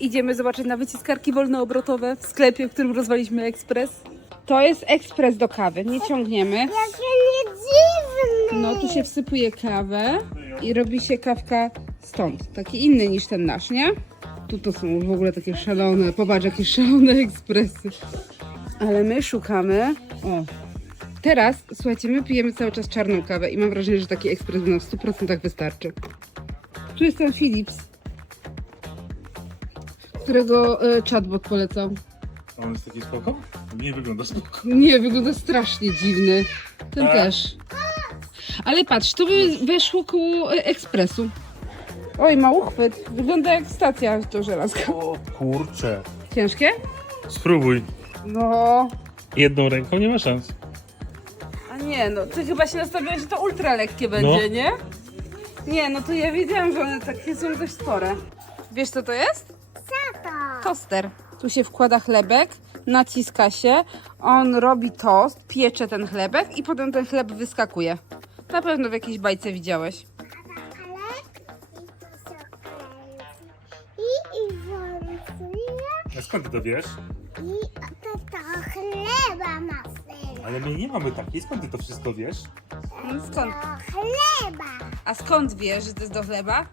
idziemy zobaczyć na wyciskarki wolnoobrotowe w sklepie, w którym rozwaliśmy ekspres. To jest ekspres do kawy, nie ciągniemy. Jakie nie dziwne. No tu się wsypuje kawę i robi się kawka stąd. Taki inny niż ten nasz, nie? Tu to są w ogóle takie szalone, popatrz jakie szalone ekspresy. Ale my szukamy, o, teraz słuchajcie, my pijemy cały czas czarną kawę i mam wrażenie, że taki ekspres nam w 100% wystarczy. Tu jest ten Philips, którego e, chatbot polecał. A on jest taki spoko? Nie wygląda spoko. Nie, wygląda strasznie dziwny. Ten też. Ale patrz, to by weszło koło e, ekspresu. Oj, ma uchwyt. Wygląda jak stacja to żelazka. O kurcze. Ciężkie? Spróbuj. No. Jedną ręką nie ma szans. A nie, no ty chyba się nastawiałeś, że to ultra lekkie będzie, No. nie? Nie, no to ja wiedziałam, że one takie są dość spore. Wiesz co to jest? Co to? Toster. Tu się wkłada chlebek, naciska się, on robi tost, piecze ten chlebek i potem ten chleb wyskakuje. Na pewno w jakiejś bajce widziałeś. I, i włączuje A skąd ty to wiesz? i to, to chleba ma ser. Ale my nie mamy takiej. Skąd ty to wszystko wiesz? No skąd? To chleba. A skąd wiesz, że to jest do chleba?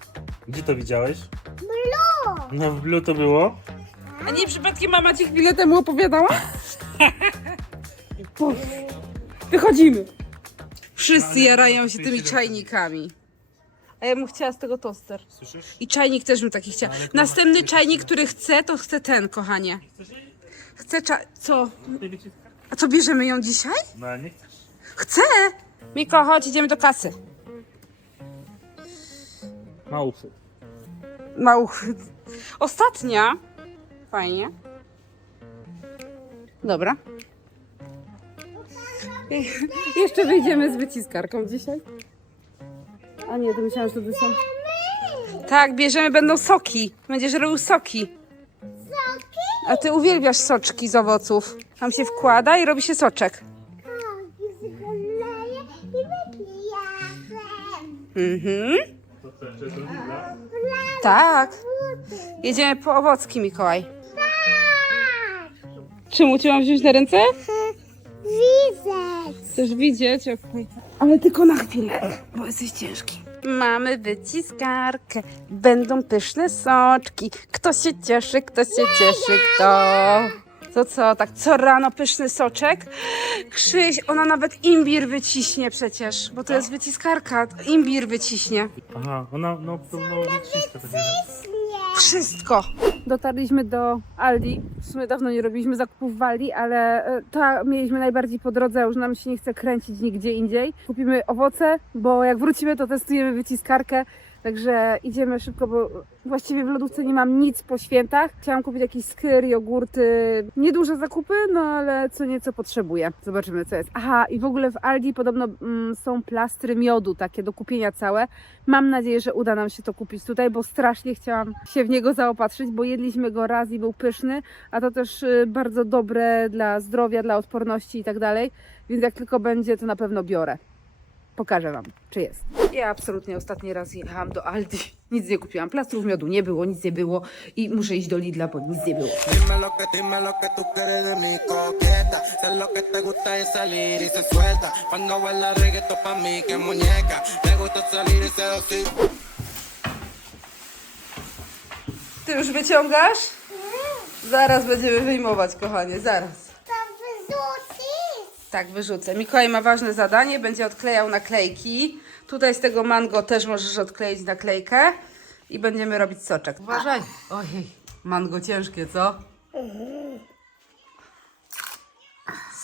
Gdzie to widziałeś? Blue. No w Blue to było. A nie przypadkiem mama ci chwilę temu opowiadała? Puf. Wychodzimy. Wszyscy jarają się tymi czajnikami. A ja bym chciała z tego toster. Słyszysz? I czajnik też bym taki chciała. Następny czajnik, który chce, to chce ten, kochanie. Chcę cza... Co? A co, bierzemy ją dzisiaj? No nie chcesz. Chcę! Miko, chodź, idziemy do kasy. Ma uchwyt. Ostatnia. Fajnie. Dobra. Jeszcze wyjdziemy z wyciskarką dzisiaj. A nie, to myślałam, że to są... Tak, bierzemy, będą soki. Będziesz robił soki. Soki? A ty uwielbiasz soczki z owoców. Tam się wkłada i robi się soczek. Wypijamy. Mhm. Tak. Jedziemy po owocki, Mikołaj. Tak. Czemu cię mam wziąć na ręce? Widzę. Chcesz widzieć? Okej. Ale tylko na chwilę, bo jesteś ciężki. Mamy wyciskarkę, będą pyszne soczki. Kto się cieszy, kto się cieszy, kto... To co, tak co rano pyszny soczek? Krzyś, ona nawet imbir wyciśnie przecież, bo to jest wyciskarka, imbir wyciśnie. Aha, ona no to no takie. Nie. Wszystko. Dotarliśmy do Aldi. W sumie dawno nie robiliśmy zakupów w Aldi, ale e, ta mieliśmy najbardziej po drodze, już nam się nie chce kręcić nigdzie indziej. Kupimy owoce, bo jak wrócimy, to testujemy wyciskarkę. Także idziemy szybko, bo właściwie w lodówce nie mam nic po świętach. Chciałam kupić jakiś skyr, jogurty, nieduże zakupy, no ale co nieco potrzebuję. Zobaczymy co jest. Aha, i w ogóle w Aldi podobno mm, są plastry miodu, takie do kupienia całe. Mam nadzieję, że uda nam się to kupić tutaj, bo strasznie chciałam się w niego zaopatrzyć, bo jedliśmy go raz i był pyszny, a to też y, bardzo dobre dla zdrowia, dla odporności i tak dalej. Więc jak tylko będzie, to na pewno biorę. Pokażę Wam, czy jest. Ja absolutnie ostatni raz jechałam do Aldi. Nic nie kupiłam. Plastrów miodu nie było, nic nie było i muszę iść do Lidla, bo nic nie było. Y y. Ty już wyciągasz? Zaraz będziemy wyjmować, kochanie, zaraz. Tak, wyrzucę. Mikołaj ma ważne zadanie, będzie odklejał naklejki. Tutaj z tego mango też możesz odkleić naklejkę i będziemy robić soczek. Uważaj. Ojej, mango ciężkie, co?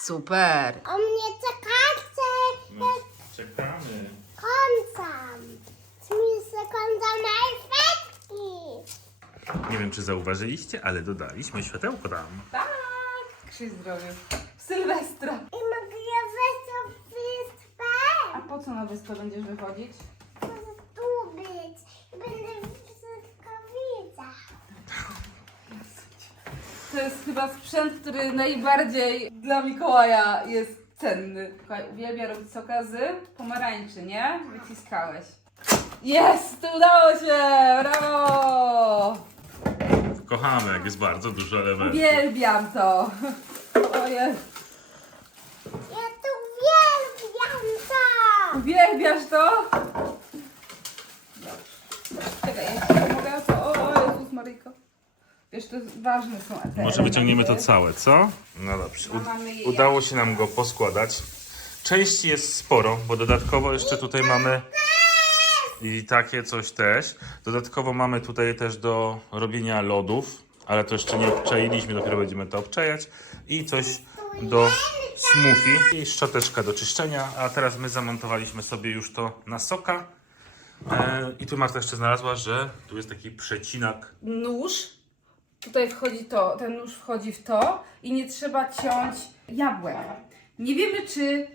Super. O mnie czekacie. No, czekamy. Końcam. Mi się kończą najfetki. Nie wiem czy zauważyliście, ale dodaliśmy światełko tam. Tak, Krzyś zrobił. W Sylwestra. I mogę ja wejść na wyspę? A po co na wyspę będziesz wychodzić? Może tu być. I będę w Sylwkowicach. To jest chyba sprzęt, który najbardziej dla Mikołaja jest cenny. Mikołaj uwielbia robić soka z pomarańczy, nie? Wyciskałeś. Jest! To udało się! Brawo! Kochamy, jak jest bardzo dużo elementów. Uwielbiam to. Ojej. Ja tu uwielbiam to. Uwielbiasz to? Czekaj, ja ci mogę to. O, o Jezus Maryjko. Wiesz, to jest ważne są te Może wyciągniemy to elementy. całe, co? No dobrze. A mamy je U- udało się nam go poskładać. Części jest sporo, bo dodatkowo jeszcze tutaj mamy i takie coś też. Dodatkowo mamy tutaj też do robienia lodów, ale to jeszcze nie obczailiśmy, dopiero będziemy to obczajać. I coś do smoothie i szczoteczka do czyszczenia, a teraz my zamontowaliśmy sobie już to na soka. E, I tu Marta jeszcze znalazła, że tu jest taki przecinak Nóż. Tutaj wchodzi to, ten nóż wchodzi w to i nie trzeba ciąć jabłek. Nie wiemy, czy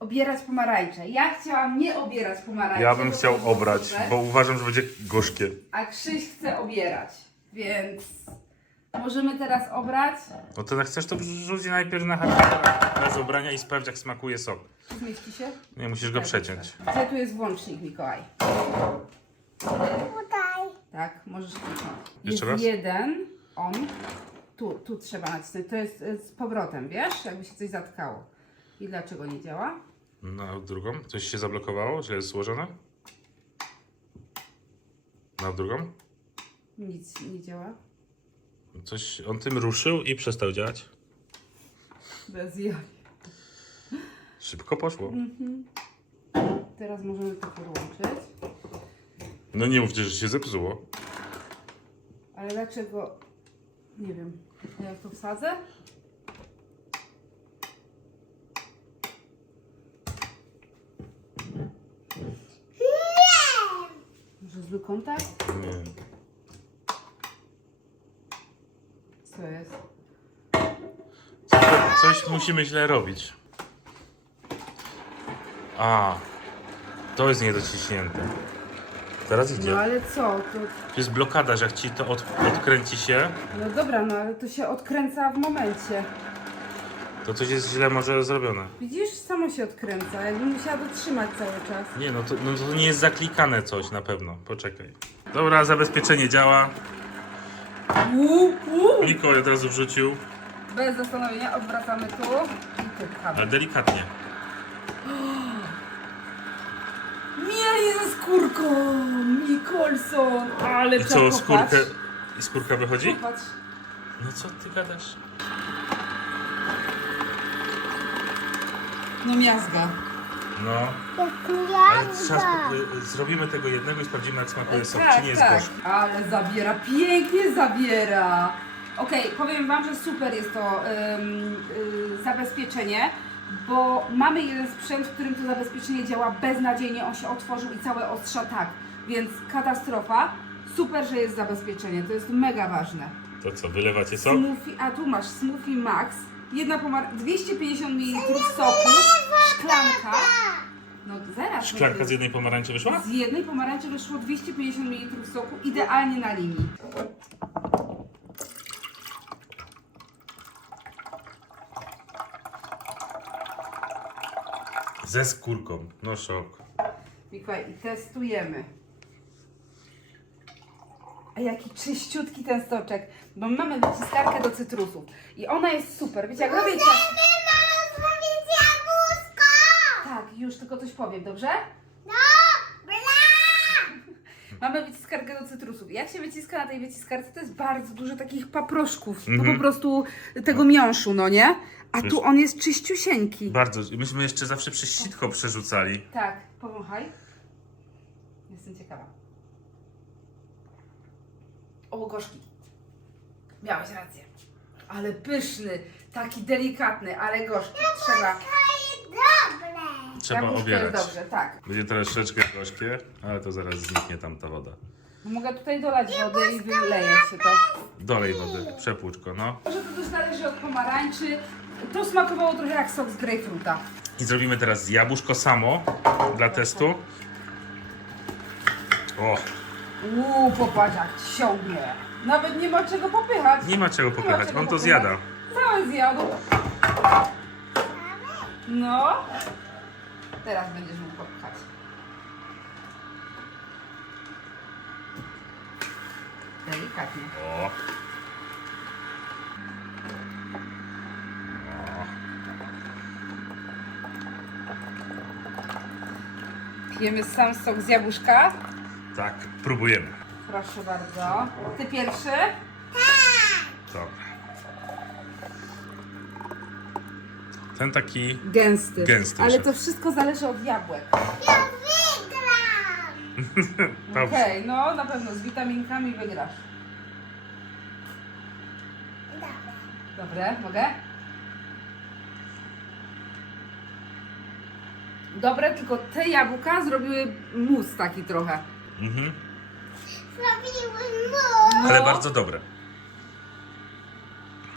obierać pomarańcze. Ja chciałam nie obierać pomarańczy. Ja bym bo chciał obrać, duże, bo uważam, że będzie gorzkie. A Krzyś chce obierać, więc możemy teraz obrać. No to jak chcesz, to wrzuć najpierw na harmonę bez obrania i sprawdź, jak smakuje sok. Zmieści się? Nie, musisz go przeciąć. Gdzie tu jest włącznik, Mikołaj? Tutaj. Tak, możesz kliknąć. Jeszcze jest raz? jeden, on. Tu, tu trzeba nacisnąć. To jest e, z powrotem, wiesz? Jakby się coś zatkało. I dlaczego nie działa? No, a drugą? Coś się zablokowało? Źle jest złożone? Na drugą? Nic nie działa. Coś, on tym ruszył i przestał działać. Bez jaj. Szybko poszło. Teraz możemy to podłączyć. No nie mówcie, że się zepsuło. Ale dlaczego? Nie wiem. A Jak to wsadzę? Może zły kontakt? Nie. Co jest? Coś, coś musimy źle robić. A, to jest niedociśnięte. Teraz No idzie. ale co? To, To jest blokada, że jak ci to od, odkręci się, no dobra, no ale to się odkręca w momencie. to coś jest źle może zrobione. Widzisz? Samo się odkręca. Jakbym musiała to trzymać cały czas. Nie, no to, no to nie jest zaklikane coś na pewno. Poczekaj. Dobra, zabezpieczenie działa. Uu, uu. Niko od razu wrzucił, Bez zastanowienia odwracamy tu i tu ale delikatnie. Mieli ze skórką! Nicholson! Ale I trzeba co, skórkę... I skórka wychodzi? Popatrz. No co ty gadasz? No miazga. No, ale trzeba, jazda. sp- y, y, zrobimy tego jednego i sprawdzimy jak smakuje sok, tak, czy nie jest tak. gorzki. Ale zabiera, pięknie zabiera. Okej, powiem Wam, że super jest to ym, y, zabezpieczenie, bo mamy jeden sprzęt, w którym to zabezpieczenie działa beznadziejnie, on się otworzył i całe ostrza tak, więc katastrofa. Super, że jest zabezpieczenie, to jest mega ważne. To co, wylewacie sok? Smoothie, a tu masz Smoothie Max, jedna pomar 250 ml soku, szklanka. No zaraz. Szklanka no, z jednej pomarańczy wyszła? z jednej pomarańczy wyszło 250 ml soku, idealnie na linii. Ze skórką, no szok. Mikołaj, i testujemy. A jaki czyściutki ten stoczek, bo my mamy wyciskarkę do cytrusów i ona jest super. Wiecie, jak robię. Mama, zrobić jabłuszko. Tak, już tylko coś powiem, dobrze? Dobra. Mamy wyciskarkę do cytrusów. Jak się wyciska na tej wyciskarce, to jest bardzo dużo takich paproszków, no po prostu tego miąższu, no nie? A tu on jest czyściusieńki. Bardzo. Myśmy jeszcze zawsze przez sitko przerzucali. Tak, powąchaj. Jestem ciekawa. O, gorzki. Miałeś rację. Ale pyszny, taki delikatny, ale gorzki. Trzeba. To jest dobre. Trzeba Jabłuszko obierać. dobrze, tak. Będzie troszeczkę gorzkie, ale to zaraz zniknie tam ta woda. Mogę tutaj dolać wody i wyleje się to. Dolej wody, przepłucz go, no. Może to też zależy od pomarańczy. To smakowało trochę jak sok z grejpfruta. I zrobimy teraz jabłuszko samo dla testu. O, Uuu, popatrz jak ciągnie. Nawet nie ma czego popychać. nie ma czego popychać, on to popychać. zjada. Całe zjadł. No. Teraz będziesz mógł popchać. Delikatnie. O, Pijemy sam sok z jabłuszka. Tak, próbujemy. Proszę bardzo. Ty pierwszy? Dobra. Ten taki Gęsty. Gęsty Ale to wszystko zależy od jabłek. Ja wygram! Dobrze. Okej, no na pewno z witaminkami wygrasz. Dobra. Dobre, mogę? Dobre, tylko te jabłka zrobiły mus taki trochę. Mhm. Zrobiły mu! Ale bardzo dobre.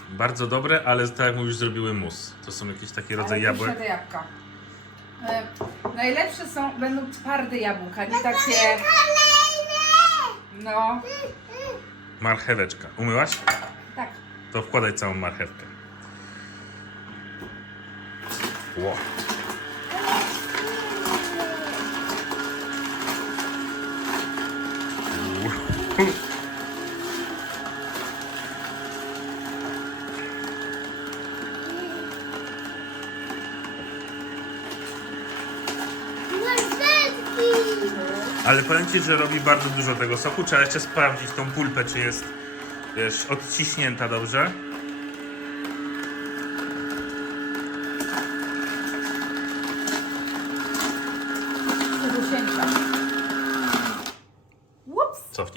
Bardzo dobre, ale tak jak mówisz, zrobiły mus. To są jakieś takie rodzaje Ale pyszne jabłek. te jabłka. E, najlepsze są, będą twarde jabłka, nie takie... Kolejny! No, Marcheweczka. Umyłaś? tak. To wkładaj całą marchewkę. Ło. Ale powiem Ci, że robi bardzo dużo tego soku. Trzeba jeszcze sprawdzić tą pulpę, czy jest, wiesz, odciśnięta dobrze.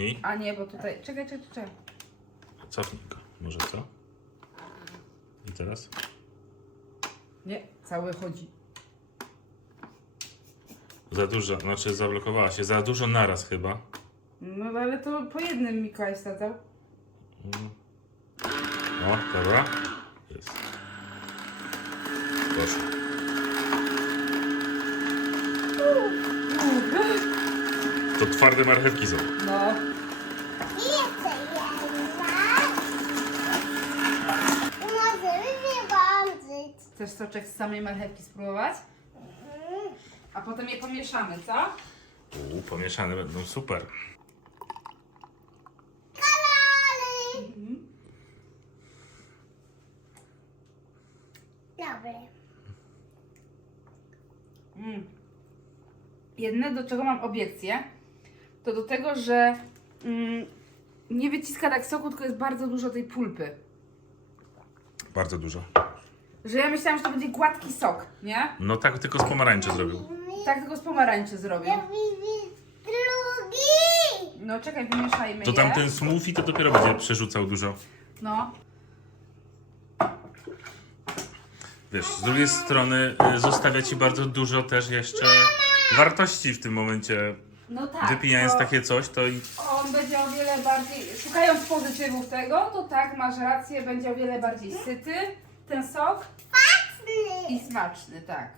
Cofnij. A nie, bo tutaj... Czekaj, czekaj, czekaj. Cofnij go. Może co? I teraz? Nie, cały chodzi. Za dużo, znaczy zablokowała się. Za dużo naraz chyba. No ale to po jednym Mikołaj stadzał. O, dobra. Jest. Proszę. To twarde marchewki są. No. I jeszcze jedna. Możemy wyłączyć. Chcesz soczek z samej marchewki spróbować? A potem je pomieszamy, co? Uuu, pomieszane będą super. Kalory! Dobry. Mm. Jedne, do czego mam obiekcję, to do tego, że mm, nie wyciska tak soku, tylko jest bardzo dużo tej pulpy. Bardzo dużo. Że ja myślałam, że to będzie gładki sok, nie? No tak, tylko z pomarańczy zrobił. Tak tylko z pomarańczy zrobię. Ja widzę drugi! No czekaj, wymieszajmy To je. tamten smoothie to dopiero będzie przerzucał dużo. No. Wiesz, z drugiej strony y, zostawia ci bardzo dużo też jeszcze wartości w tym momencie. No tak. Wypijając to takie coś, to i On będzie o wiele bardziej, szukając pozytywów tego, to tak, masz rację, będzie o wiele bardziej syty, ten sok. I smaczny, tak.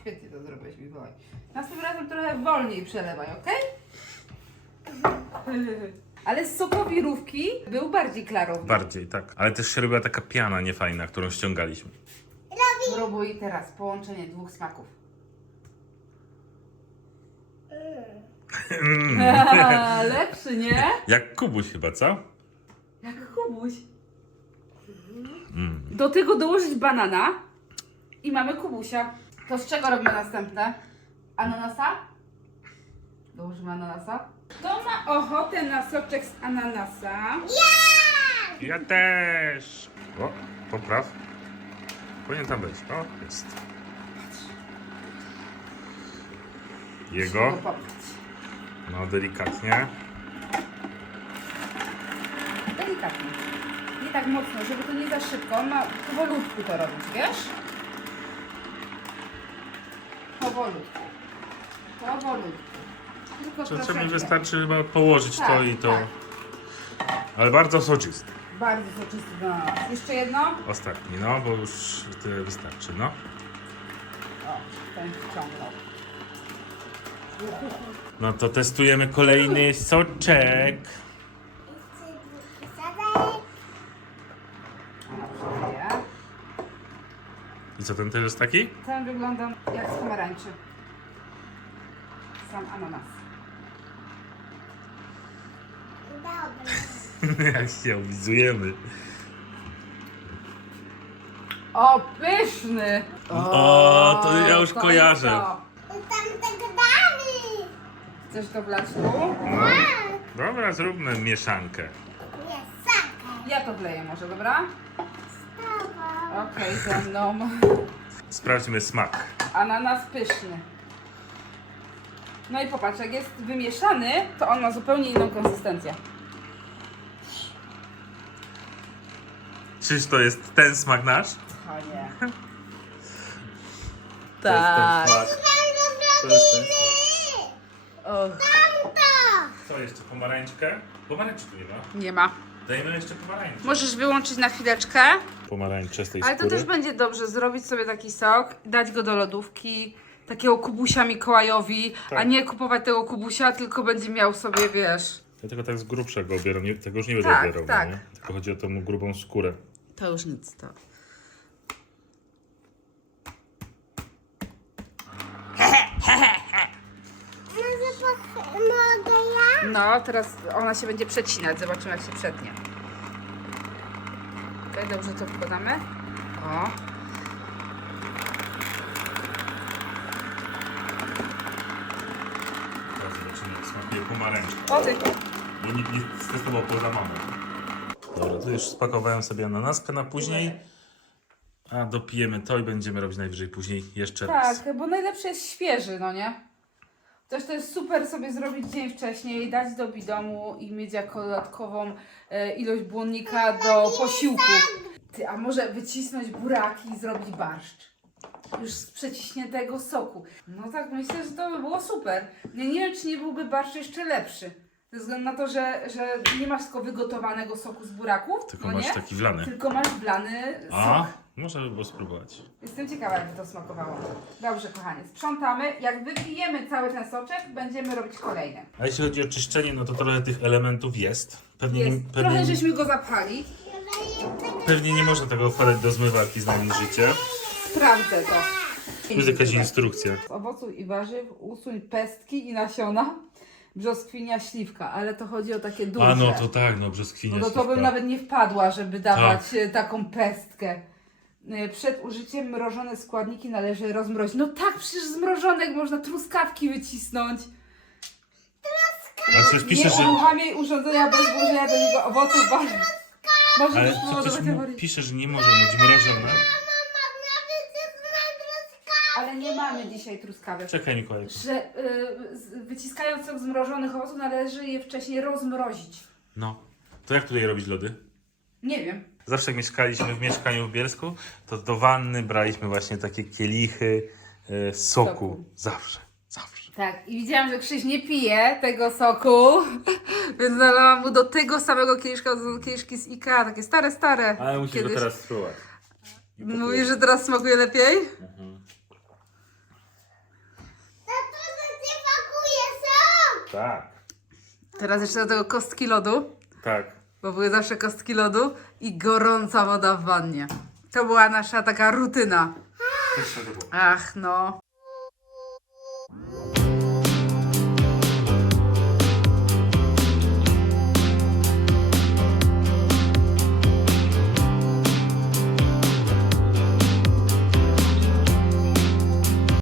Świetnie to zrobiłeś, Mikołaj. Następnym razem trochę wolniej przelewaj, ok? Ale z sokowirówki był bardziej klarowny. bardziej, tak. Ale też się robiła taka piana niefajna, którą ściągaliśmy. Spróbuj teraz połączenie dwóch smaków. Lepszy, nie? Jak kubuś chyba, co? Jak kubuś. Do tego dołożyć banana i mamy kubusia. To z czego robimy następne? Ananasa? Dołożymy ananasa. Kto ma ochotę na soczek z ananasa? Ja też! O, popraw. Powinien tam być. O, jest. Jego. No, delikatnie. Delikatnie. Nie tak mocno, żeby to nie za szybko. Ma powolutku to robić, wiesz? Powolutku. Powolutku. Tylko Czasami troszeczkę. wystarczy chyba położyć to Tak, i to. tak. Ale bardzo soczysty. Bardzo soczysty nas. Jeszcze jedno? Ostatni, no, bo już tyle wystarczy, no. O, ten wciągnął. No to testujemy kolejny soczek. I co, ten też jest taki? Ten wygląda jak z pomarańczy. Sam ananas. Jak się oblizujemy. O, pyszny! O, to ja już to kojarzę. jest to. Tak coś to wlać tu. No. Dobra, zróbmy mieszankę. Saker. Ja to wleję może, dobra? Okej, ze mną. Sprawdźmy smak. Ananas pyszny. No i popatrz, jak jest wymieszany, to on ma zupełnie inną konsystencję. Czyż to jest ten smak nasz? O nie. To jest Tak. ten smak. To jest ten smak. Och, Co jeszcze? Pomarańczkę? Pomarańczy tu nie ma. nie ma. Dajmy jeszcze pomarańczę. Możesz wyłączyć na chwileczkę. Pomarańcze z tej Ale to skóry. też będzie dobrze zrobić sobie taki sok, dać go do lodówki, takiego kubusia Mikołajowi, a Tak. nie kupować tego kubusia, tylko będzie miał sobie, wiesz. Ja tego tak z grubszego obieram, nie, tego już nie będę Tak, obierał, tak. nie? Tylko chodzi o tą grubą skórę. To już nic, to. Może po- mogę ja? No, teraz ona się będzie przecinać, zobaczymy jak się przetnie. Okej, dobrze to wkładamy. O. Teraz zobaczymy, jak smakuje pomarańczka. O ty. Bo nikt nie testował poza mamą. Dobra, to już spakowałem sobie ananaskę na później. A dopijemy to i będziemy robić najwyżej później jeszcze raz. Tak, bo najlepszy jest świeży, no nie? Też to jest super sobie zrobić dzień wcześniej, dać do bidomu i mieć jako dodatkową e, ilość błonnika do posiłku. Ty, a może wycisnąć buraki i zrobić barszcz? Już z przeciśniętego soku. No tak, myślę, że to by było super. Nie, nie wiem, czy nie byłby barszcz jeszcze lepszy. Ze względu na to, że, że nie masz tylko wygotowanego soku z buraków, Tylko no masz nie? taki wlany. tylko masz wlany sok. A, można by było spróbować. Jestem ciekawa, jakby to smakowało. Dobrze, kochanie, sprzątamy. Jak wypijemy cały ten soczek, będziemy robić kolejne. A jeśli chodzi o czyszczenie, no to trochę tych elementów jest. Pewnie, Jest. nie, Trochę pewnie, żeśmy go zapchali. pewnie nie można tego wkładać do zmywarki, znając życie. Sprawdzę to. Tu jest jakaś instrukcja. Z owoców i warzyw usuń pestki i nasiona. Brzoskwinia, śliwka, ale to chodzi o takie duże. A no to tak, no brzoskwinia. No to, to bym śliwka. nawet nie wpadła, żeby dawać Tak. e, taką pestkę. E, Przed użyciem mrożone składniki należy rozmrozić. No tak, przecież z mrożonek można truskawki wycisnąć. Ale coś pisze, nie że... uruchamiaj urządzenia bez włożenia do niego owoców warzyw. Może Ale być mu awarię. pisze, że nie może być mrożone. Ale nie mamy dzisiaj truskawek. Czekaj Mikołaj. Że y, z- wyciskając sok z mrożonych owoców należy je wcześniej rozmrozić. No. To jak tutaj robić lody? Nie wiem. Zawsze jak mieszkaliśmy w mieszkaniu w Bielsku, to do wanny braliśmy właśnie takie kielichy e, soku. Soku. Zawsze, zawsze. Tak, i widziałam, że Krzyś nie pije tego soku, więc nalałam mu do tego samego kieliszka, to są kieliszki z IKEA, takie stare, stare. kiedyś. spróbować. Mówisz, że teraz smakuje lepiej? Tato, to cię pakuje sok. Tak, Teraz jeszcze do tego kostki lodu, tak. Bo były zawsze kostki lodu i gorąca woda w wannie. To była nasza taka rutyna. Ach, no.